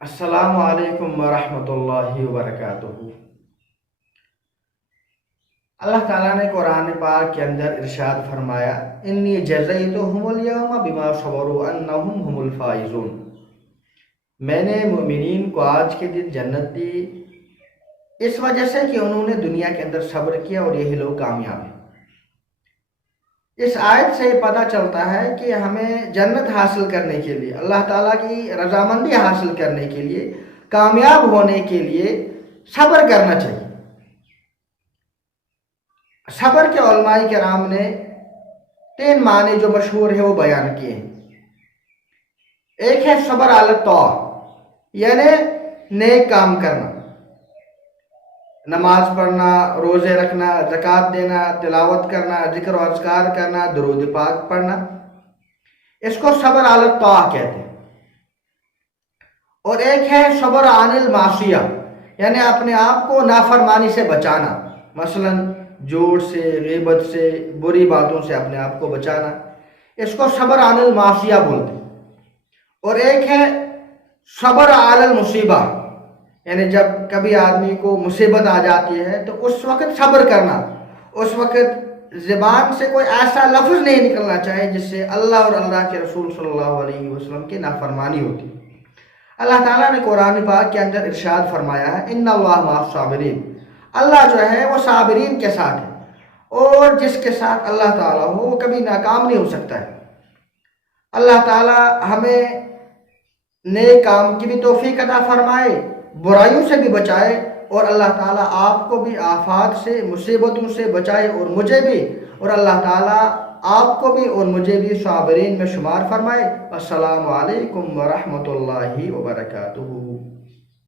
अस्सलामु अलैकुम वरहमतुल्लाहि वबरकातुहू। अल्लाह ताला ने कुरान पाक के अंदर इरशाद फरमाया, इन्नी जज़यतुहुमुल यौमा बिमा सबरू अन्नहुम हुमुल फाइजून। मैंने मुमिनीन को आज के दिन जन्नत दी इस वजह से कि उन्होंने दुनिया के अंदर सब्र किया और यही लोग कामयाब हैं। इस आयत से पता चलता है कि हमें जन्नत हासिल करने के लिए, अल्लाह ताला की रजामंदी हासिल करने के लिए, कामयाब होने के लिए सब्र करना चाहिए। सब्र के उलमाए किराम ने 3 माने जो मशहूर है वो बयान किए हैं। एक है सब्र अला तौ, यानी नेक काम करना, नमाज पढ़ना, रोज़े रखना, ज़कात देना, तिलावत करना, जिक्र और अज़कार करना, दुरूद पाक पढ़ना, इसको सब्र अला तौ कहते हैं। और एक है सब्र अनिल मासिया, यानी अपने आप को नाफरमानी से बचाना, मसलन झूठ से, ग़ीबत से, बुरी बातों से अपने आप को बचाना, इसको सब्र अनिल मासिया बोलते हैं। और एक है सब्र अलल मुसीबा, यानी जब कभी आदमी को मुसीबत आ जाती है तो उस वक़्त सब्र करना, उस वक़्त ज़बान से कोई ऐसा लफ्ज़ नहीं निकलना चाहिए जिससे अल्लाह और अल्लाह के रसूल सल्लल्लाहु अलैहि वसल्लम की नाफरमानी होती। अल्लाह ताला ने कुरान पाक के अंदर इरशाद फरमाया है, इन्नल्लाह मअस साबिरीन, अल्लाह जो है वो साबिरीन के साथ है, और जिसके साथ अल्लाह ताला हो वो कभी नाकाम नहीं हो सकता है। अल्लाह ताला हमें नेक काम की भी तौफीक अता फरमाए, बुराइयों से भी बचाए, और अल्लाह ताला आपको भी आफात से, मुसीबतों से बचाए, और मुझे भी, और अल्लाह ताला आपको भी और मुझे भी साबिरीन में शुमार फरमाए। अस्सलामु अलैकुम वरहमतुल्लाहि वबरकातुहू।